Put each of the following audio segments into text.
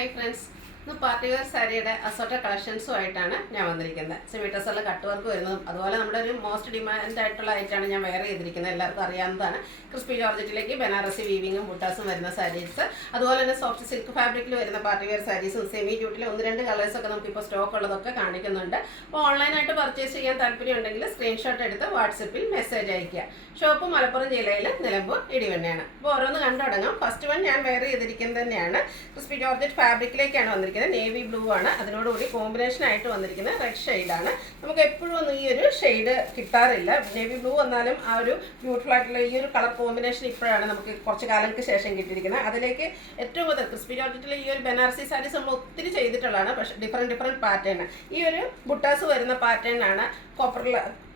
Hi friends, ഇന്ന് party wear സാരിയുടെ അസോർട്ട കളക്ഷൻസുമായിട്ടാണ് ഞാൻ വന്നിരിക്കുന്നത്. സെമി ടസറിലെ കട്ട് വർക്ക് വരുന്നതും അതുപോലെ നമ്മുടെ ഒരു മോസ്റ്റ് ഡിമാൻഡ് ആയിട്ടുള്ള ഐറ്റാണ് ഞാൻ വെയർ ചെയ്തിരിക്കുന്നത്. എല്ലാവർക്കും അറിയാവുന്നതാണ്. ക്രിസ്പി ജോർജറ്റിലേക്ക് ബനാറസി വീവിങ്ങും ബുട്ടാസും വരുന്ന സാരീസ്, അതുപോലെ തന്നെ സോഫ്റ്റ് സിൽക്ക് ഫാബ്രിക്കിൽ വരുന്ന പാർട്ടി വെയർ സാരീസും സെമി ജൂട്ടിലെ 1-2 കളേഴ്സൊക്കെ നമുക്കിപ്പോൾ സ്റ്റോക്ക് ഉള്ളതൊക്കെ കാണിക്കുന്നുണ്ട്. അപ്പോൾ ഓൺലൈനായിട്ട് പർച്ചേസ് ചെയ്യാൻ താല്പര്യം ഉണ്ടെങ്കിൽ സ്ക്രീൻഷോട്ട് എടുത്ത് വാട്സപ്പിൽ മെസ്സേജ് അയയ്ക്കുക. ഷോപ്പ് മലപ്പുറം ജില്ലയിൽ നിലമ്പൂർ ഇടിവണ്ണയാണ്. അപ്പോൾ ഓരോന്ന് കണ്ടു തുടങ്ങാം. ഫസ്റ്റ് വൺ ഞാൻ വെയർ ചെയ്തിരിക്കുന്നത് തന്നെയാണ്. ക്രിസ്പി ജോർജറ്റ് ഫാബ്രിക്കിലേക്കാണ് വന്നിരിക്കുന്നത്. നേവി ബ്ലൂ ആണ്. അതിനോടുകൂടി കോമ്പിനേഷൻ ആയിട്ട് വന്നിരിക്കുന്നത് റെഡ് ഷെയ്ഡാണ്. നമുക്ക് എപ്പോഴും ഒന്നും ഈ ഒരു ഷെയ്ഡ് കിട്ടാറില്ല. നേവി ബ്ലൂ വന്നാലും ആ ഒരു ബ്യൂട്ടിഫുൾ ആയിട്ടുള്ള ഈ ഒരു കളർ കോമ്പിനേഷൻ ഇപ്പോഴാണ് നമുക്ക് കുറച്ച് കാലങ്ങൾക്ക് ശേഷം കിട്ടിയിരിക്കുന്നത്. അതിലേക്ക് ഏറ്റവും കൂടുതൽ ക്രിസ്പി ജോർജറ്റിലെ ഈ ഒരു ബനാറസി സാരീസ് നമ്മൾ ഒത്തിരി ചെയ്തിട്ടുള്ളതാണ്. പക്ഷേ ഡിഫറെൻറ്റ് പാറ്റേൺ. ഈ ഒരു ബുട്ടാസ് വരുന്ന പാറ്റേൺ ആണ്. കോപ്പർ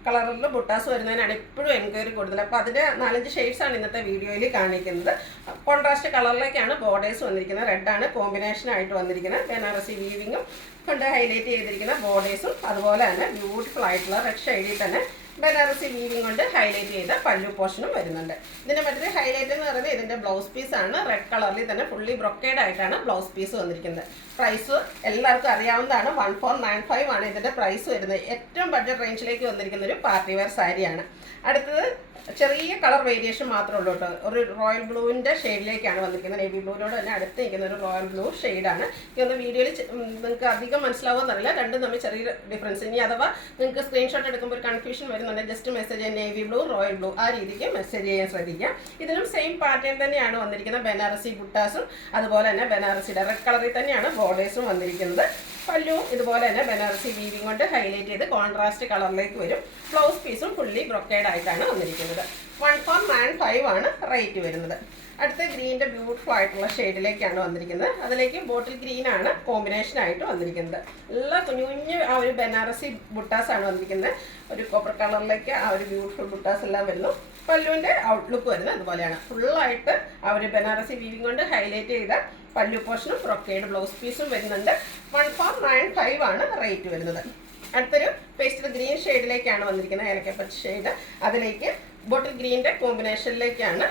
കളറിൽ ബുട്ടാസ് വരുന്നതിനാണ് എപ്പോഴും എൻക്വയറി കൂടുതൽ. അപ്പോൾ അതിൻ്റെ 4-5 ഷെയ്ഡ്സാണ് ഇന്നത്തെ വീഡിയോയിൽ കാണിക്കുന്നത്. കോൺട്രാസ്റ്റ് കളറിലേക്കാണ് ബോർഡേഴ്സ് വന്നിരിക്കുന്നത്. റെഡാണ് കോമ്പിനേഷനായിട്ട് വന്നിരിക്കുന്നത്. ബനാറസി വീവിങ്ങും കൊണ്ട് ഹൈലൈറ്റ് ചെയ്തിരിക്കുന്ന ബോർഡേഴ്സും അതുപോലെ തന്നെ ബ്യൂട്ടിഫുൾ ആയിട്ടുള്ള റെഡ് ഷെയ്ഡിൽ തന്നെ ബനാറസി വീവിങ് കൊണ്ട് ഹൈലൈറ്റ് ചെയ്ത പല്ലു പോർഷനും വരുന്നുണ്ട്. ഇതിൻ്റെ മറ്റൊരു ഹൈലൈറ്റ് എന്ന് പറയുന്നത് ഇതിൻ്റെ ബ്ലൗസ് പീസാണ്. റെഡ് കളറിൽ തന്നെ ഫുള്ളി ബ്രൊക്കേഡ് ആയിട്ടാണ് ബ്ലൗസ് പീസ് വന്നിരിക്കുന്നത്. പ്രൈസ് എല്ലാവർക്കും അറിയാവുന്നതാണ്. 1495 ആണ് ഇതിൻ്റെ പ്രൈസ് വരുന്നത്. ഏറ്റവും ബഡ്ജറ്റ് റേഞ്ചിലേക്ക് വന്നിരിക്കുന്ന ഒരു പാർട്ടി വെയർ സാരിയാണ്. അടുത്തത് ചെറിയ കളർ വേരിയേഷൻ മാത്രമേ ഉള്ളൂ കേട്ടോ. ഒരു റോയൽ ബ്ലൂവിൻ്റെ ഷെയ്ഡിലേക്കാണ് വന്നിരിക്കുന്നത്. നേവി ബ്ലൂവിനോട് തന്നെ അടുത്ത് നിൽക്കുന്ന ഒരു റോയൽ ബ്ലൂ ഷെയ്ഡാണ്. ഇതൊന്ന് വീഡിയോയിൽ നിങ്ങൾക്ക് അധികം മനസ്സിലാവുമെന്നറിയില്ല. രണ്ടും തമ്മിൽ ചെറിയ ഡിഫറൻസ്. ഇനി അഥവാ നിങ്ങൾക്ക് സ്ക്രീൻഷോട്ട് എടുക്കുമ്പോൾ ഒരു കൺഫ്യൂഷൻ വരുന്നുണ്ടെങ്കിൽ ജസ്റ്റ് മെസ്സേജ് ചെയ്യാൻ നേവി ബ്ലൂ റോയൽ ബ്ലൂ ആ രീതിക്ക് മെസ്സേജ് ചെയ്യാൻ ശ്രദ്ധിക്കുക. ഇതിലും സെയിം പാറ്റേൺ തന്നെയാണ് വന്നിരിക്കുന്നത്. ബനാറസി ബുട്ടാസും അതുപോലെ തന്നെ ബനാറസിയുടെ റെഡ് കളറിൽ തന്നെയാണ് ബോർഡേഴ്സും വന്നിരിക്കുന്നത്. പല്ലുവും ഇതുപോലെ തന്നെ ബനാറസി വീവിങ് കൊണ്ട് ഹൈലൈറ്റ് ചെയ്ത് കോൺട്രാസ്റ്റ് കളറിലേക്ക് വരും. ബ്ലൗസ് പീസും ഫുള്ളി ബ്രൊക്കേഡ് ആയിട്ടാണ് വന്നിരിക്കുന്നത്. 1495 ആണ് റേറ്റ് വരുന്നത്. അടുത്ത ഗ്രീനിൻ്റെ ബ്യൂട്ടിഫുൾ ആയിട്ടുള്ള ഷെയ്ഡിലേക്കാണ് വന്നിരിക്കുന്നത്. അതിലേക്ക് ബോട്ടിൽ ഗ്രീൻ ആണ് കോമ്പിനേഷൻ ആയിട്ട് വന്നിരിക്കുന്നത്. എല്ലാ കുഞ്ഞു കുഞ്ഞു ആ ഒരു ബനാറസി ബുട്ടാസാണ് വന്നിരിക്കുന്നത്. ഒരു കോപ്പർ കളറിലേക്ക് ആ ഒരു ബ്യൂട്ടിഫുൾ ബുട്ടാസ് എല്ലാം വരുന്നു. പല്ലുവിൻ്റെ ഔട്ട്ലുക്ക് വരുന്നത് അതുപോലെയാണ്. ഫുള്ളായിട്ട് ആ ഒരു ബനാറസി വീവിങ് കൊണ്ട് ഹൈലൈറ്റ് ചെയ്ത പല്ലു പോർഷനും ബ്രൊക്കേഡ് ബ്ലൗസ് പീസും വരുന്നുണ്ട്. 1495 ആണ് റേറ്റ് വരുന്നത്. അടുത്തൊരു പേസ്റ്റൽ ഗ്രീൻ ഷെയ്ഡിലേക്കാണ് വന്നിരിക്കുന്നത്. ഏലക്കപ്പച്ച ഷെയ്ഡ്. അതിലേക്ക് ബോട്ടിൽ ഗ്രീനിൻ്റെ കോമ്പിനേഷനിലേക്കാണ്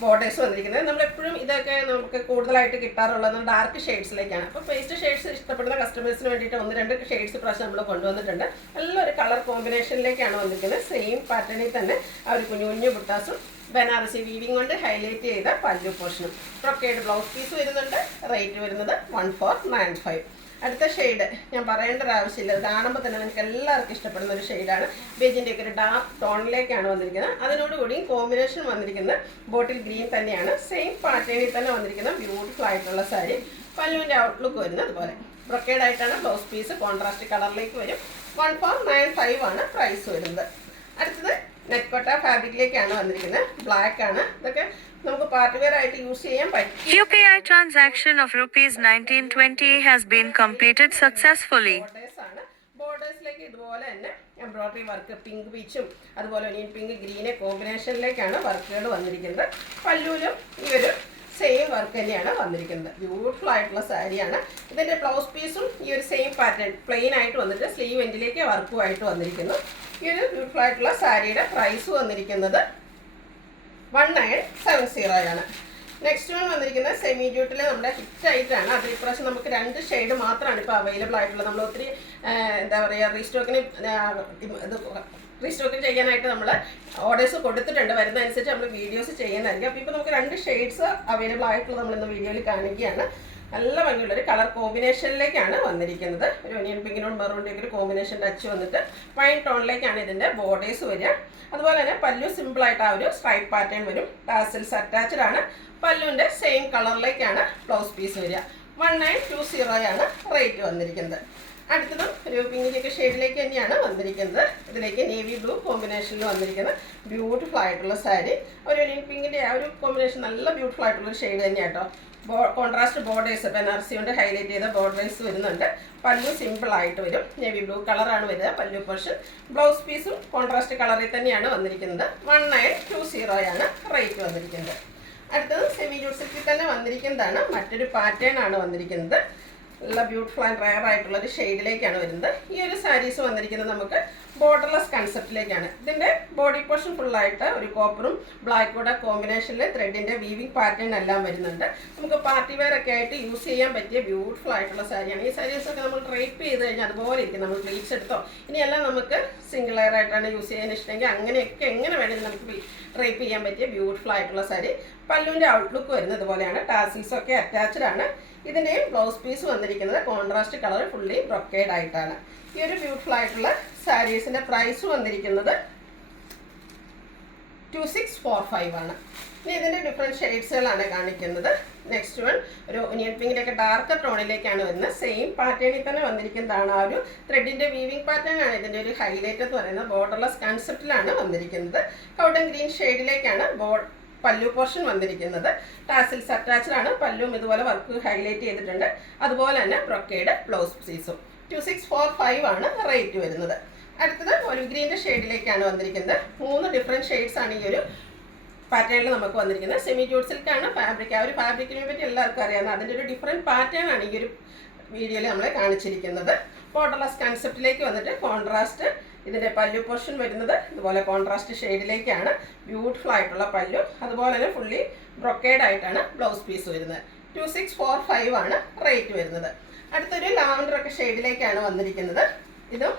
ബോർഡേഴ്സ് വന്നിരിക്കുന്നത്. നമ്മളെപ്പോഴും ഇതൊക്കെ നമുക്ക് കൂടുതലായിട്ട് കിട്ടാറുള്ളത് ഡാർക്ക് ഷെയ്ഡ്സിലേക്കാണ്. അപ്പോൾ പേസ്റ്റ് ഷെയ്ഡ്സ് ഇഷ്ടപ്പെടുന്ന കസ്റ്റമേഴ്സിന് വേണ്ടിയിട്ട് 1-2 ഷെയ്ഡ്സ് പ്രാവശ്യം നമ്മൾ കൊണ്ടുവന്നിട്ടുണ്ട്. നല്ലൊരു കളർ കോമ്പിനേഷനിലേക്കാണ് വന്നിരിക്കുന്നത്. സെയിം പാറ്റേണിൽ തന്നെ ആ ഒരു കുഞ്ഞു കുഞ്ഞു ബുട്ടാസും ബനാറസി വീവിങ് കൊണ്ട് ഹൈലൈറ്റ് ചെയ്ത പല്ലു പോർഷനും ബ്രൊക്കേഡ് ബ്ലൗസ് പീസ് വരുന്നുണ്ട്. റേറ്റ് വരുന്നത് 1495. അടുത്ത ഷെയ്ഡ് ഞാൻ പറയേണ്ട ഒരു ആവശ്യമില്ല. ഇത് കാണുമ്പോൾ തന്നെ നിങ്ങൾക്ക് എല്ലാവർക്കും ഇഷ്ടപ്പെടുന്ന ഒരു ഷെയ്ഡാണ്. ബേജിൻ്റെയൊക്കെ ഒരു ഡാർക്ക് ടോണിലേക്കാണ് വന്നിരിക്കുന്നത്. അതിനോടുകൂടി കോമ്പിനേഷൻ വന്നിരിക്കുന്ന ബോട്ടിൽ ഗ്രീൻ തന്നെയാണ്. സെയിം പാറ്റേണിൽ തന്നെ വന്നിരിക്കുന്ന ബ്യൂട്ടിഫുൾ ആയിട്ടുള്ള സാരി. പല്ലുവിൻ്റെ ഔട്ട്ലുക്ക് വരുന്നത് അതുപോലെ ബ്രൊക്കേഡ് ആയിട്ടാണ് ബ്ലൗസ് പീസ്. കോൺട്രാസ്റ്റ് കളറിലേക്ക് വരും. 1495 ആണ് പ്രൈസ് വരുന്നത്. അടുത്തത് നെറ്റ്കോട്ട ഫാബ്രിക്കിലേക്കാണ് വന്നിരിക്കുന്നത്. ബ്ലാക്ക് ആണ്. ഇതൊക്കെ നമുക്ക് പാർട്ടി വെയർ ആയിട്ട് യൂസ് ചെയ്യാൻ പറ്റും. UPI transaction of ₹1920 has been completed successfully. ബോർഡേഴ്സിലേക്ക് ഇതുപോലെ തന്നെ എംബ്രോയിഡറി വർക്ക് പിങ്ക് പീച്ചും അതുപോലെ ഒനിയൻ പിങ്ക് ഗ്രീന് കോമ്പിനേഷനിലേക്കാണ് വർക്കുകൾ വന്നിരിക്കുന്നത്. പല്ലൂരും ഈ ഒരു സെയിം വർക്ക് തന്നെയാണ് വന്നിരിക്കുന്നത്. ബ്യൂട്ടിഫുൾ ആയിട്ടുള്ള സാരിയാണ്. ഇതിൻ്റെ ബ്ലൗസ് പീസും ഈ ഒരു സെയിം പാറ്റേൺ പ്ലെയിൻ ആയിട്ട് വന്നിട്ട് സ്ലീവ് എൻഡിലേക്ക് വർക്കുമായിട്ട് വന്നിരിക്കുന്നു. ഈ ഒരു ബ്യൂട്ടിഫുൾ ആയിട്ടുള്ള സാരിയുടെ പ്രൈസ് വന്നിരിക്കുന്നത് 1970 ആണ്. നെക്സ്റ്റ് വൺ വന്നിരിക്കുന്നത് സെമി ജൂട്ടിൽ നമ്മുടെ ഹിറ്റ് ആയിട്ടാണ്. അതിൽ ഇപ്രാവശ്യം നമുക്ക് 2 ഷെയ്ഡ് മാത്രമാണ് ഇപ്പോൾ അവൈലബിൾ ആയിട്ടുള്ളത്. നമ്മൾ ഒത്തിരി എന്താ പറയുക റീസ്റ്റോക്ക് ചെയ്യാനായിട്ട് നമ്മൾ ഓർഡേഴ്സ് കൊടുത്തിട്ടുണ്ട്. വരുന്ന അനുസരിച്ച് നമ്മൾ വീഡിയോസ് ചെയ്യുന്നതായിരിക്കും. അപ്പോൾ ഇപ്പോൾ നമുക്ക് 2 ഷെയ്ഡ്സ് അവൈലബിൾ ആയിട്ടുള്ളത് നമ്മളിന്ന് വീഡിയോയിൽ കാണിക്കുകയാണ്. നല്ല ഭംഗിയുള്ളൊരു കളർ കോമ്പിനേഷനിലേക്കാണ് വന്നിരിക്കുന്നത്. ഒരു ഒനിയൻ പിങ്കിനോട് മെറൂണിൻ്റെ ഒരു കോമ്പിനേഷൻ ടച്ച് വന്നിട്ട് വൈൻ ടോണിലേക്കാണ് ഇതിൻ്റെ ബോർഡേഴ്സ് വരിക. അതുപോലെ തന്നെ പല്ലു സിമ്പിളായിട്ട് ആ ഒരു സ്ട്രൈപ്പ് പാറ്റേൺ വരും. ടാസൽസ് അറ്റാച്ച്ഡ് ആണ്. പല്ലുവിൻ്റെ സെയിം കളറിലേക്കാണ് ബ്ലൗസ് പീസ് വരിക. 1920 ആണ് റേറ്റ് വന്നിരിക്കുന്നത്. അടുത്തതും ഒരു പിങ്കിൻ്റെയൊക്കെ ഷെയ്ഡിലേക്ക് തന്നെയാണ് വന്നിരിക്കുന്നത്. ഇതിലേക്ക് നേവി ബ്ലൂ കോമ്പിനേഷനിൽ വന്നിരിക്കുന്ന ബ്യൂട്ടിഫുൾ ആയിട്ടുള്ള സാരി. ഒരു ഒനിയൻ പിങ്കിൻ്റെ ആ ഒരു കോമ്പിനേഷൻ നല്ല ബ്യൂട്ടിഫുൾ ആയിട്ടുള്ള ഷെയ്ഡ് തന്നെയാണ് കേട്ടോ. കോൺട്രാസ്റ്റ് ബോർഡേഴ്സ് ബനാറസി കൊണ്ട് ഹൈലൈറ്റ് ചെയ്ത ബോർഡേഴ്സ് വരുന്നുണ്ട്. പല്ലു സിമ്പിൾ ആയിട്ട് വരും. നേവി ബ്ലൂ കളറാണ് വരിക പല്ലു പോർഷൻ. ബ്ലൗസ് പീസും കോൺട്രാസ്റ്റ് കളറിൽ തന്നെയാണ് വന്നിരിക്കുന്നത്. 1920 ആണ് റേറ്റ് വന്നിരിക്കുന്നത്. അടുത്തത് സെമി ജൂട്ട് സിൽക്കിൽ തന്നെ വന്നിരിക്കുന്നതാണ്. മറ്റൊരു പാറ്റേൺ ആണ് വന്നിരിക്കുന്നത്. നല്ല ബ്യൂട്ടിഫുൾ ആൻഡ് റയർ ആയിട്ടുള്ള ഒരു ഷെയ്ഡിലേക്കാണ് വരുന്നത്. ഈ ഒരു സാരീസ് വന്നിരിക്കുന്നത് നമുക്ക് ബോർഡർലെസ് കൺസെപ്റ്റിലേക്കാണ്. ഇതിൻ്റെ ബോഡി പോർഷൻ ഫുള്ളായിട്ട് ഒരു കോപ്പറും ബ്ലാക്ക് കൂടെ കോമ്പിനേഷനിൽ ത്രെഡിൻ്റെ വീവിംഗ് പാറ്റേൺ എല്ലാം വരുന്നുണ്ട്. നമുക്ക് പാർട്ടി വെയർ ഒക്കെ ആയിട്ട് യൂസ് ചെയ്യാൻ പറ്റിയ ബ്യൂട്ടിഫുൾ ആയിട്ടുള്ള സാരിയാണ്. ഈ സാരീസൊക്കെ നമ്മൾ ഡ്രേപ്പ് ചെയ്ത് കഴിഞ്ഞാൽ അതുപോലെ ഇരിക്കും. നമ്മൾ പ്ലീറ്റ്സ് എടുത്തോ ഇനിയെല്ലാം നമുക്ക് സിംഗിൾ ലെയർ ആയിട്ടാണ് യൂസ് ചെയ്യാൻ ഇഷ്ടമെങ്കിൽ അങ്ങനെയൊക്കെ എങ്ങനെ വേണമെങ്കിലും നമുക്ക് ഡ്രേപ്പ് ചെയ്യാൻ പറ്റിയ ബ്യൂട്ടിഫുൾ ആയിട്ടുള്ള സാരി. പല്ലുവിൻ്റെ ഔട്ട്ലുക്ക് വരുന്നത് ഇതുപോലെയാണ്. ടാസിൽസൊക്കെ അറ്റാച്ച്ഡ് ആണ്. ഇതിൻ്റെയും ബ്ലൗസ് പീസ് വന്നിരിക്കുന്നത് കോൺട്രാസ്റ്റ് കളർ ഫുള്ളി ബ്രൊക്കേഡ് ആയിട്ടാണ്. ഈ ഒരു ബ്യൂട്ടിഫുൾ ആയിട്ടുള്ള സാരീസിൻ്റെ പ്രൈസ് വന്നിരിക്കുന്നത് 2645 ആണ്. ഇനി ഇതിൻ്റെ ഡിഫറെൻറ്റ് ഷെയ്ഡ്സുകളാണ് കാണിക്കുന്നത്. നെക്സ്റ്റ് വൺ ഒരു ഒനിയൻ പിങ്കിൻ്റെയൊക്കെ ഡാർക്ക് ടോണിലേക്കാണ് വരുന്നത്. സെയിം പാറ്റേണിൽ തന്നെ വന്നിരിക്കുന്നതാണ്. ആ ഒരു ത്രെഡിൻ്റെ വീവിംഗ് പാറ്റേൺ ആണ് ഇതിൻ്റെ ഒരു ഹൈലൈറ്റ് എന്ന് പറയുന്നത്. ബോർഡർലെസ് കൺസെപ്റ്റിലാണ് വന്നിരിക്കുന്നത്. കൗഡൻ ഗ്രീൻ ഷെയ്ഡിലേക്കാണ് പല്ലു പോർഷൻ വന്നിരിക്കുന്നത്. ടാസിൽസ് അറ്റാച്ച്ഡ് ആണ്. പല്ലും ഇതുപോലെ വർക്ക് ഹൈലൈറ്റ് ചെയ്തിട്ടുണ്ട്. അതുപോലെ തന്നെ ബ്രൊക്കേഡ് ബ്ലൗസ് പീസും. 2645 ആണ് റേറ്റ് വരുന്നത്. അടുത്തത് ഒലിവ് ഗ്രീൻ്റെ ഷെയ്ഡിലേക്കാണ് വന്നിരിക്കുന്നത്. 3 ഡിഫറെൻറ്റ് ഷെയ്ഡ്സ് ആണ് ഈ ഒരു പാറ്റേണിൽ നമുക്ക് വന്നിരിക്കുന്നത്. സെമി ജൂട്ട് സിൽക്കാണ് ഫാബ്രിക്. ആ ഒരു ഫാബ്രിക്കിനെ പറ്റി എല്ലാവർക്കും അറിയാവുന്ന അതിൻ്റെ ഒരു ഡിഫറെൻറ്റ് പാറ്റേൺ ആണ് ഈ ഒരു വീഡിയോയിൽ നമ്മൾ കാണിച്ചിരിക്കുന്നത്. ബോർഡർലെസ് കൺസെപ്റ്റിലേക്ക് വന്നിട്ട് കോൺട്രാസ്റ്റ് ഇതിൻ്റെ പല്ലു പോർഷൻ വരുന്നത് ഇതുപോലെ കോൺട്രാസ്റ്റ് ഷെയ്ഡിലേക്കാണ്. ബ്യൂട്ടിഫുൾ ആയിട്ടുള്ള പല്ലു, അതുപോലെ തന്നെ ഫുള്ളി ബ്രൊക്കേഡ് ആയിട്ടാണ് ബ്ലൗസ് പീസ് വരുന്നത്. 2645 ആണ് റേറ്റ് വരുന്നത്. അടുത്തൊരു ലാവൻഡർ ഒക്കെ ഷെയ്ഡിലേക്കാണ് വന്നിരിക്കുന്നത്. ഇതും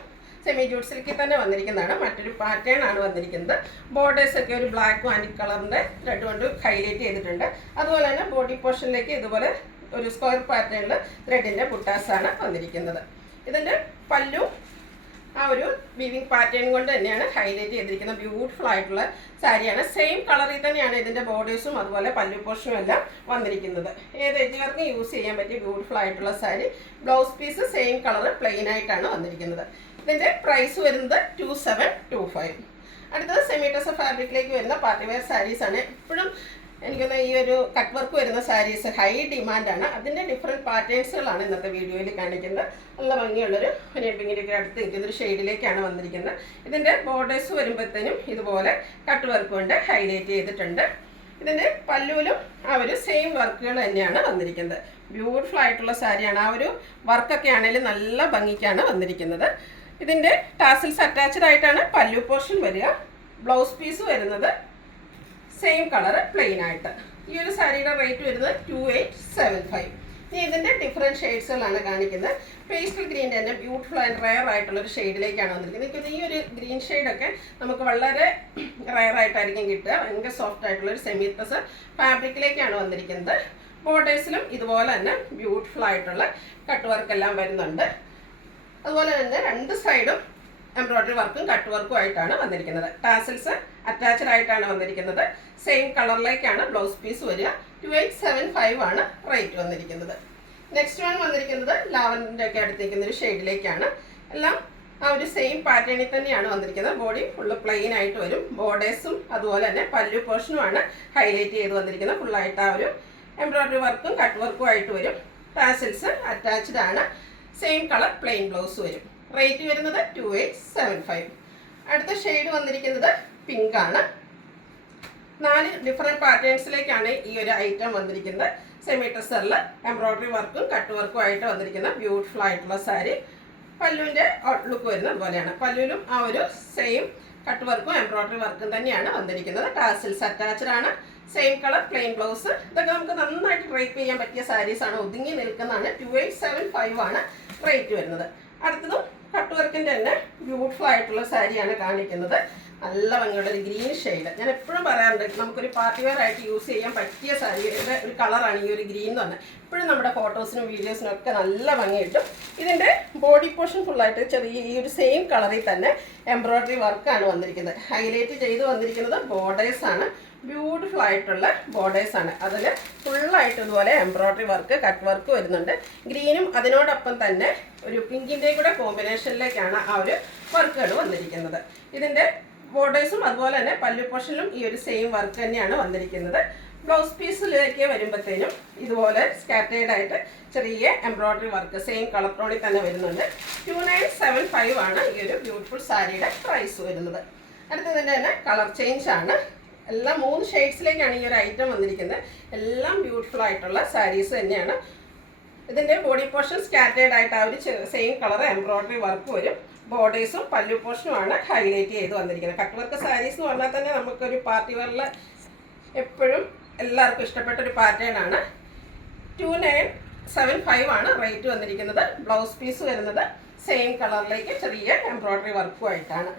സെമി ജൂട്ട് സിൽക്കിൽ തന്നെ വന്നിരിക്കുന്നതാണ്. മറ്റൊരു പാറ്റേൺ ആണ് വന്നിരിക്കുന്നത്. ബോർഡേഴ്സ് ഒക്കെ ഒരു ബ്ലാക്ക് ആൻഡ് കളറിൻ്റെ ത്രെഡ് കൊണ്ട് ഹൈലൈറ്റ് ചെയ്തിട്ടുണ്ട്. അതുപോലെ തന്നെ ബോഡി പോർഷനിലേക്ക് ഇതുപോലെ ഒരു സ്ക്വയർ പാറ്റേണിൽ ത്രെഡിൻ്റെ ബുട്ടാസാണ് വന്നിരിക്കുന്നത്. ഇതിൻ്റെ പല്ലു ആ ഒരു വീവിംഗ് പാറ്റേൺ കൊണ്ട് തന്നെയാണ് ഹൈലൈറ്റ് ചെയ്തിരിക്കുന്ന ബ്യൂട്ടിഫുൾ ആയിട്ടുള്ള സാരിയാണ്. സെയിം കളറിൽ തന്നെയാണ് ഇതിൻ്റെ ബോർഡേഴ്സും അതുപോലെ പല്ലു പോർഷനും എല്ലാം വന്നിരിക്കുന്നത്. ഏത് ഏജുകാർക്കും യൂസ് ചെയ്യാൻ പറ്റിയ ബ്യൂട്ടിഫുൾ ആയിട്ടുള്ള sari. Blouse piece same colour plain ആയിട്ടാണ് വന്നിരിക്കുന്നത്. ഇതിൻ്റെ പ്രൈസ് വരുന്നത് 2725. അടുത്തത് സെമി ടസർ ഫാബ്രിക്കിലേക്ക് വരുന്ന പാർട്ടി വെയർ സാരീസാണ്. എപ്പോഴും എനിക്കൊന്ന് ഈ ഒരു കട്ട് വർക്ക് വരുന്ന സാരീസ് ഹൈ ഡിമാൻഡാണ്. അതിൻ്റെ ഡിഫറെൻറ്റ് പാറ്റേൺസുകളാണ് ഇന്നത്തെ വീഡിയോയിൽ കാണിക്കുന്നത്. നല്ല ഭംഗിയുള്ളൊരു പിങ്കിൻ്റെയൊക്കെ അടുത്ത് നിൽക്കുന്നൊരു ഷെയ്ഡിലേക്കാണ് വന്നിരിക്കുന്നത്. ഇതിൻ്റെ ബോർഡേഴ്സ് വരുമ്പോഴത്തേനും ഇതുപോലെ കട്ട് വർക്ക് കൊണ്ട് ഹൈലൈറ്റ് ചെയ്തിട്ടുണ്ട്. ഇതിൻ്റെ പല്ലുവിലും ആ ഒരു സെയിം വർക്കുകൾ തന്നെയാണ് വന്നിരിക്കുന്നത്. ബ്യൂട്ടിഫുൾ ആയിട്ടുള്ള സാരിയാണ്. ആ ഒരു വർക്കൊക്കെ ആണെങ്കിലും നല്ല ഭംഗിക്കാണ് വന്നിരിക്കുന്നത്. ഇതിൻ്റെ ടാസിൽസ് അറ്റാച്ച്ഡ് ആയിട്ടാണ് പല്ലു പോർഷൻ വരിക. ബ്ലൗസ് പീസ് വരുന്നത് സെയിം കളർ പ്ലെയിൻ ആയിട്ട്. ഈ ഒരു സാരിയുടെ റേറ്റ് വരുന്നത് 2875. ഇനി ഇതിൻ്റെ ഡിഫറെൻറ്റ് ഷെയ്ഡ്സുകളാണ് കാണിക്കുന്നത്. പേസ്റ്റൽ ഗ്രീൻ്റെ തന്നെ ബ്യൂട്ടിഫുൾ ആൻഡ് റയർ ആയിട്ടുള്ളൊരു ഷെയ്ഡിലേക്കാണ് വന്നിരിക്കുന്നത്. എനിക്കത് ഈ ഒരു ഗ്രീൻ ഷെയ്ഡൊക്കെ നമുക്ക് വളരെ റയർ ആയിട്ടായിരിക്കും കിട്ടുക. ഭയങ്കര സോഫ്റ്റ് ആയിട്ടുള്ളൊരു സെമി ടസർ ഫാബ്രിക്കിലേക്കാണ് വന്നിരിക്കുന്നത്. ബോർഡേഴ്സിലും ഇതുപോലെ തന്നെ ബ്യൂട്ടിഫുൾ ആയിട്ടുള്ള കട്ട് വർക്കെല്ലാം വരുന്നുണ്ട്. അതുപോലെ തന്നെ 2 സൈഡും എംബ്രോയ്ഡറി വർക്കും കട്ട് വർക്കും ആയിട്ടാണ് വന്നിരിക്കുന്നത്. ടാസിൽസ് അറ്റാച്ച്ഡ് ആയിട്ടാണ് വന്നിരിക്കുന്നത്. സെയിം കളറിലേക്കാണ് ബ്ലൗസ് പീസ് വരിക. 2875 ആണ് റേറ്റ് വന്നിരിക്കുന്നത്. നെക്സ്റ്റ് വൺ വന്നിരിക്കുന്നത് ലാവൻഡറിൻ്റെ ഒക്കെ അടുത്തിരിക്കുന്ന ഒരു ഷെയ്ഡിലേക്കാണ്. എല്ലാം ആ ഒരു സെയിം പാറ്റേണിൽ തന്നെയാണ് വന്നിരിക്കുന്നത്. ബോഡി ഫുള്ള് പ്ലെയിൻ ആയിട്ട് വരും. ബോർഡേഴ്സും അതുപോലെ തന്നെ പല്ലു പോർഷനുമാണ് ഹൈലൈറ്റ് ചെയ്ത് വന്നിരിക്കുന്നത്. ഫുള്ളായിട്ട് ആ ഒരു എംബ്രോയ്ഡറി വർക്കും കട്ട് വർക്കും ആയിട്ട് വരും. ടാസിൽസ് അറ്റാച്ച്ഡ് ആണ്. സെയിം കളർ പ്ലെയിൻ ബ്ലൗസ് വരും. റേറ്റ് വരുന്നത് 2875. അടുത്ത ഷെയ്ഡ് വന്നിരിക്കുന്നത് പിങ്ക് ആണ്. 4 ഡിഫറെൻറ്റ് പാറ്റേൺസിലേക്കാണ് ഈ ഒരു ഐറ്റം വന്നിരിക്കുന്നത്. സെമി ടസറിൽ എംബ്രോയ്ഡറി വർക്കും കട്ട് വർക്കും ആയിട്ട് വന്നിരിക്കുന്ന ബ്യൂട്ടിഫുൾ ആയിട്ടുള്ള സാരി. പല്ലുവിൻ്റെ ഔട്ട്ലുക്ക് വരുന്നത് പോലെയാണ്. പല്ലുവിലും ആ ഒരു സെയിം കട്ട് വർക്കും എംബ്രോയ്ഡറി വർക്കും തന്നെയാണ് വന്നിരിക്കുന്നത്. ടാസിൽസ് അറ്റാച്ച്ഡ് ആണ്. Same colour plain blouse. ഇതൊക്കെ നമുക്ക് നന്നായിട്ട് ഡ്രേപ്പ് ചെയ്യാൻ പറ്റിയ സാരീസാണ്. ഒതുങ്ങി നിൽക്കുന്നതാണ്. 2875 ആണ് റേറ്റ് വരുന്നത്. അടുത്തതും കട്ട് വർക്കിൻ്റെ തന്നെ ബ്യൂട്ടിഫുൾ ആയിട്ടുള്ള സാരിയാണ് കാണിക്കുന്നത്. നല്ല ഭംഗിയുള്ള ഒരു ഗ്രീൻ ഷെയ്ഡ്. ഞാൻ എപ്പോഴും പറയാറുണ്ട് നമുക്കൊരു പാർട്ടി വെയർ ആയിട്ട് യൂസ് ചെയ്യാൻ പറ്റിയ സാരിയുടെ ഒരു കളറാണ് ഈ ഒരു ഗ്രീൻ എന്ന് പറഞ്ഞാൽ. എപ്പോഴും നമ്മുടെ ഫോട്ടോസിനും വീഡിയോസിനും ഒക്കെ നല്ല ഭംഗി കിട്ടും. ഇതിൻ്റെ ബോഡി പോർഷൻ ഫുള്ളായിട്ട് ചെറിയ ഈ ഒരു സെയിം കളറിൽ തന്നെ എംബ്രോയ്ഡറി വർക്കാണ് വന്നിരിക്കുന്നത്. ഹൈലൈറ്റ് ചെയ്ത് വന്നിരിക്കുന്നത് ബോർഡേഴ്സാണ്. ബ്യൂട്ടിഫുൾ ആയിട്ടുള്ള ബോർഡേഴ്സാണ്. അതിൽ ഫുള്ളായിട്ട് ഇതുപോലെ എംബ്രോയ്ഡറി വർക്ക് കട്ട് വർക്ക് വരുന്നുണ്ട്. ഗ്രീനും അതിനോടൊപ്പം തന്നെ ഒരു പിങ്കിൻ്റെയും കൂടെ കോമ്പിനേഷനിലേക്കാണ് ആ ഒരു വർക്കുകൾ വന്നിരിക്കുന്നത്. ഇതിൻ്റെ ബോർഡേഴ്സും അതുപോലെ തന്നെ പല്ലു പോർഷനിലും ഈ ഒരു സെയിം വർക്ക് തന്നെയാണ് വന്നിരിക്കുന്നത്. ബ്ലൗസ് പീസിലേക്ക് വരുമ്പോഴത്തേനും ഇതുപോലെ സ്കാറ്റേഡ് ആയിട്ട് ചെറിയ എംബ്രോയ്ഡറി വർക്ക് സെയിം കളർ ടോണിൽ തന്നെ വരുന്നുണ്ട്. 2975 ആണ് ഈ ഒരു ബ്യൂട്ടിഫുൾ സാരിയുടെ പ്രൈസ് വരുന്നത്. അടുത്തതിൻ്റെ തന്നെ കളർ ചേഞ്ച് ആണ്. എല്ലാം 3 ഷെയ്ഡ്സിലേക്കാണ് ഈ ഒരു ഐറ്റം വന്നിരിക്കുന്നത്. എല്ലാം ബ്യൂട്ടിഫുൾ ആയിട്ടുള്ള സാരീസ് തന്നെയാണ്. ഇതിൻ്റെ ബോഡി പോർഷൻ സ്കാറ്റേഡ് ആയിട്ട് ആ ഒരു സെയിം കളർ എംബ്രോയിഡറി വർക്ക് വരും. ബോർഡേഴ്സും പല്ലു പോർഷനുമാണ് ഹൈലൈറ്റ് ചെയ്ത് വന്നിരിക്കുന്നത്. കട്ട് വർക്ക് സാരീസ് എന്ന് പറഞ്ഞാൽ തന്നെ നമുക്കൊരു പാർട്ടി വെയറിൽ എപ്പോഴും എല്ലാവർക്കും ഇഷ്ടപ്പെട്ട ഒരു പാറ്റേൺ ആണ്. 2975 ആണ് റേറ്റ് വന്നിരിക്കുന്നത്. ബ്ലൗസ് പീസ് വരുന്നത് സെയിം കളറിലേക്ക് ചെറിയ എംബ്രോയിഡറി വർക്കും ആയിട്ടാണ്.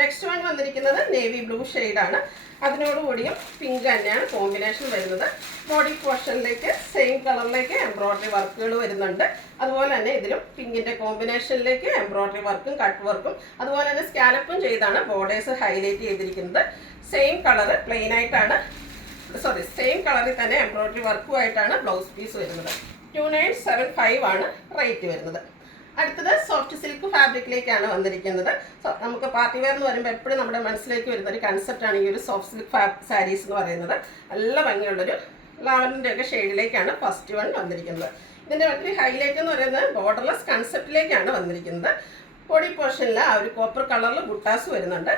നെക്സ്റ്റ് വൺ വന്നിരിക്കുന്നത് നേവി ബ്ലൂ ഷെയ്ഡാണ്. അതിനോടുകൂടിയും പിങ്ക് തന്നെയാണ് കോമ്പിനേഷൻ വരുന്നത്. ബോഡി പോർഷനിലേക്ക് സെയിം കളറിലേക്ക് എംബ്രോയിഡറി വർക്കുകൾ വരുന്നുണ്ട്. അതുപോലെ തന്നെ ഇതിലും പിങ്കിൻ്റെ കോമ്പിനേഷനിലേക്ക് എംബ്രോയിഡറി വർക്കും കട്ട് വർക്കും അതുപോലെ തന്നെ സ്കാലപ്പും ചെയ്താണ് ബോർഡേഴ്സ് ഹൈലൈറ്റ് ചെയ്തിരിക്കുന്നത്. സെയിം കളറ് പ്ലെയിൻ ആയിട്ടാണ്, സെയിം കളറിൽ തന്നെ എംബ്രോയിഡറി വർക്കുമായിട്ടാണ് ബ്ലൗസ് പീസ് വരുന്നത്. 2975 ആണ് റേറ്റ് വരുന്നത്. അടുത്തത് സോഫ്റ്റ് സിൽക്ക് ഫാബ്രിക്കിലേക്കാണ് വന്നിരിക്കുന്നത്. നമുക്ക് പാർട്ടി വെയർ എന്ന് പറയുമ്പോൾ എപ്പോഴും നമ്മുടെ മനസ്സിലേക്ക് വരുന്ന ഒരു കൺസെപ്റ്റാണ് ഈ ഒരു സോഫ്റ്റ് സിൽക്ക് സാരീസ് എന്ന് പറയുന്നത്. നല്ല ഭംഗിയുള്ളൊരു ലാവൻഡറിൻ്റെ ഒക്കെ ഷെയ്ഡിലേക്കാണ് ഫസ്റ്റ് വൺ വന്നിരിക്കുന്നത്. ഇതിൻ്റെ മറ്റൊരു ഹൈലൈറ്റ് എന്ന് പറയുന്നത് ബോർഡർലെസ് കൺസെപ്റ്റിലേക്കാണ് വന്നിരിക്കുന്നത്. ബോഡി പോർഷനിൽ ആ ഒരു കോപ്പർ കളറിൽ ബുട്ടാസ് വരുന്നുണ്ട്.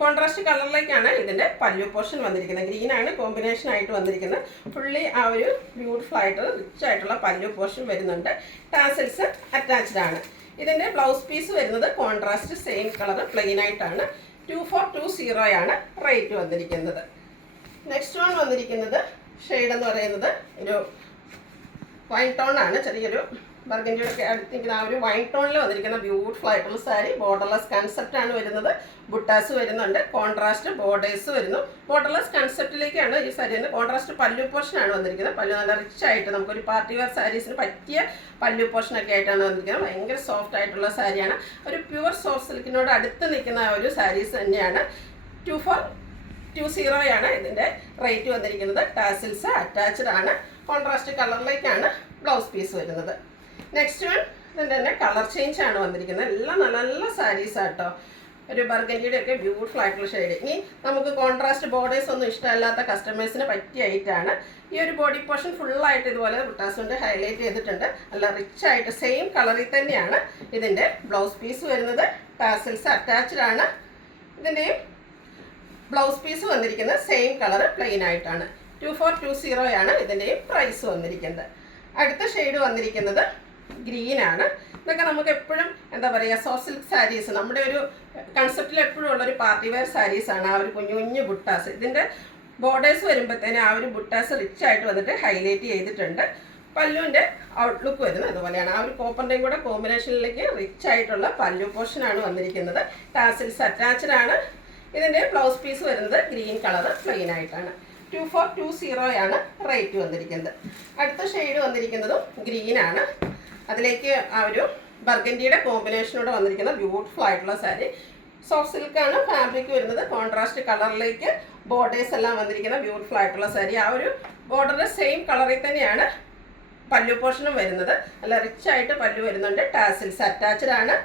കോൺട്രാസ്റ്റ് കളറിലേക്കാണ് ഇതിൻ്റെ പല്ലു പോർഷൻ വന്നിരിക്കുന്നത്. ഗ്രീനാണ് കോമ്പിനേഷൻ ആയിട്ട് വന്നിരിക്കുന്നത്. ഫുള്ളി ആ ഒരു ബ്യൂട്ടിഫുൾ ആയിട്ട് റിച്ച് ആയിട്ടുള്ള പല്ലു പോർഷൻ വരുന്നുണ്ട്. ടാസൽസ് അറ്റാച്ച്ഡ് ആണ്. ഇതിൻ്റെ ബ്ലൗസ് പീസ് വരുന്നത് കോൺട്രാസ്റ്റ് സെയിം കളർ പ്ലെയിൻ ആയിട്ടാണ്. 2420 ആണ് റേറ്റ് വന്നിരിക്കുന്നത്. നെക്സ്റ്റ് വൺ വന്നിരിക്കുന്നത് ഷെയ്ഡ് എന്ന് പറയുന്നത് ഒരു വൈൻ ടോൺ ആണ്. ചെറിയൊരു ബർഗൻഡിയുടെ അടുത്തിരിക്കുന്ന ആ ഒരു വൈൻ ടോണിൽ വന്നിരിക്കുന്ന ബ്യൂട്ടിഫുൾ ആയിട്ടുള്ള സാരി. ബോർഡർലെസ് കൺസെപ്റ്റ് ആണ് വരുന്നത്. ബുട്ടാസ് വരുന്നുണ്ട്. കോൺട്രാസ്റ്റ് ബോർഡേഴ്സ് വരുന്നു. ബോർഡർലെസ് കൺസെപ്റ്റിലേക്കാണ് ഈ സാരി. കോൺട്രാസ്റ്റ് പല്ലു പോർഷൻ ആണ് വന്നിരിക്കുന്നത്. പല്ലു നല്ല റിച്ച് ആയിട്ട് നമുക്കൊരു പാർട്ടി വെയർ സാരീസിന് പറ്റിയ പല്ലു പോർഷനൊക്കെ ആയിട്ടാണ് വന്നിരിക്കുന്നത്. ഭയങ്കര സോഫ്റ്റ് ആയിട്ടുള്ള സാരിയാണ്. ഒരു പ്യുവർ സോഫ്റ്റ് സിൽക്കിനോട് അടുത്ത് നിൽക്കുന്ന ആ ഒരു സാരീസ് തന്നെയാണ്. 2420 ആണ് ഇതിൻ്റെ റേറ്റ് വന്നിരിക്കുന്നത്. ടാസിൽസ് അറ്റാച്ച്ഡ് ആണ്. കോൺട്രാസ്റ്റ് കളറിലേക്കാണ് ബ്ലൗസ് പീസ് വരുന്നത്. നെക്സ്റ്റ് വൺ ഇതിൻ്റെ തന്നെ കളർ ചേഞ്ച് ആണ് വന്നിരിക്കുന്നത്. എല്ലാം നല്ല നല്ല സാരീസ് ആട്ടോ. ഒരു ബർഗൻഡിയുടെ ഒക്കെ ബ്യൂട്ടിഫുൾ ആയിട്ടുള്ള ഷെയ്ഡ്. ഇനി നമുക്ക് കോൺട്രാസ്റ്റ് ബോർഡേഴ്സ് ഒന്നും ഇഷ്ടമല്ലാത്ത കസ്റ്റമേഴ്സിന് പറ്റിയ ഐറ്റാണ്. ഈ ഒരു ബോഡി പോർഷൻ ഫുള്ളായിട്ട് ഇതുപോലെ ബുട്ടാസ് കൊണ്ട് ഹൈലൈറ്റ് ചെയ്തിട്ടുണ്ട്. നല്ല റിച്ച് ആയിട്ട് സെയിം കളറിൽ തന്നെയാണ് ഇതിൻ്റെ ബ്ലൗസ് പീസ് വരുന്നത്. ടാസൽസ് അറ്റാച്ച്ഡ് ആണ്. ഇതിൻ്റെയും ബ്ലൗസ് പീസ് വന്നിരിക്കുന്നത് സെയിം കളർ പ്ലെയിൻ ആയിട്ടാണ്. 2420 ആണ് ഇതിൻ്റെയും പ്രൈസ് വന്നിരിക്കുന്നത്. അടുത്ത ഷെയ്ഡ് വന്നിരിക്കുന്നത് ഗ്രീൻ ആണ്. ഇതൊക്കെ നമുക്ക് എപ്പോഴും എന്താ പറയുക സോഫ്റ്റ് സിൽക്ക് സാരീസ് നമ്മുടെ ഒരു കൺസെപ്റ്റിൽ എപ്പോഴും ഉള്ളൊരു പാർട്ടി വെയർ സാരീസാണ്. ആ ഒരു കുഞ്ഞു കുഞ്ഞു ബുട്ടാസ്. ഇതിൻ്റെ ബോർഡേഴ്സ് വരുമ്പോഴത്തേനും ആ ഒരു ബുട്ടാസ് റിച്ച് ആയിട്ട് വന്നിട്ട് ഹൈലൈറ്റ് ചെയ്തിട്ടുണ്ട്. പല്ലുവിൻ്റെ ഔട്ട്ലുക്ക് വരുന്നത് അതുപോലെയാണ്. ആ ഒരു കോപ്പറിൻ്റെയും കൂടെ കോമ്പിനേഷനിലേക്ക് റിച്ച് ആയിട്ടുള്ള പല്ലു പോർഷനാണ് വന്നിരിക്കുന്നത്. ടാസിൽസ് അറ്റാച്ച്ഡ് ആണ്. ഇതിൻ്റെ ബ്ലൗസ് പീസ് വരുന്നത് ഗ്രീൻ കളർ പ്ലെയിൻ ആയിട്ടാണ്. 2420 ആണ് റേറ്റ് വന്നിരിക്കുന്നത്. അടുത്ത ഷെയ്ഡ് വന്നിരിക്കുന്നതും ഗ്രീൻ ആണ്. അതിലേക്ക് ആ ഒരു ബർഗൻഡിയുടെ കോമ്പിനേഷനോടെ വന്നിരിക്കുന്ന ബ്യൂട്ടിഫുൾ ആയിട്ടുള്ള സാരി. സോഫ്റ്റ് സിൽക്കാണ് ഫാബ്രിക് വരുന്നത്. കോൺട്രാസ്റ്റ് കളറിലേക്ക് ബോർഡേഴ്സ് എല്ലാം വന്നിരിക്കുന്ന ബ്യൂട്ടിഫുൾ ആയിട്ടുള്ള സാരി. ആ ഒരു ബോർഡറിൻ്റെ സെയിം കളറിൽ തന്നെയാണ് പല്ലു പോർഷനും വരുന്നത്. നല്ല റിച്ച് ആയിട്ട് പല്ലു വരുന്നുണ്ട്. ടാസിൽസ് അറ്റാച്ച്ഡ് ആണ്.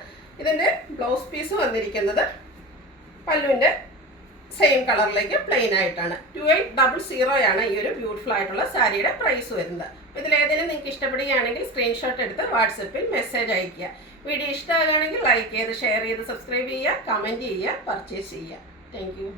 ഇതിൻ്റെ ബ്ലൗസ് പീസ് വന്നിരിക്കുന്നത് പല്ലുവിൻ്റെ സെയിം കളറിലേക്ക് പ്ലെയിൻ ആയിട്ടാണ്. 2800 ആണ് ഈ ഒരു ബ്യൂട്ടിഫുൾ ആയിട്ടുള്ള സാരിയുടെ പ്രൈസ് വരുന്നത്. ഇതിലേതെങ്കിലും നിങ്ങൾക്ക് ഇഷ്ടപ്പെടുകയാണെങ്കിൽ സ്ക്രീൻഷോട്ട് എടുത്ത് വാട്സപ്പിൽ മെസ്സേജ് അയയ്ക്കുക. വീഡിയോ ഇഷ്ടമാകുകയാണെങ്കിൽ ലൈക്ക് ചെയ്ത് ഷെയർ ചെയ്ത് സബ്സ്ക്രൈബ് ചെയ്യുക, കമൻറ്റ് ചെയ്യുക, പർച്ചേസ് ചെയ്യുക. Thank you.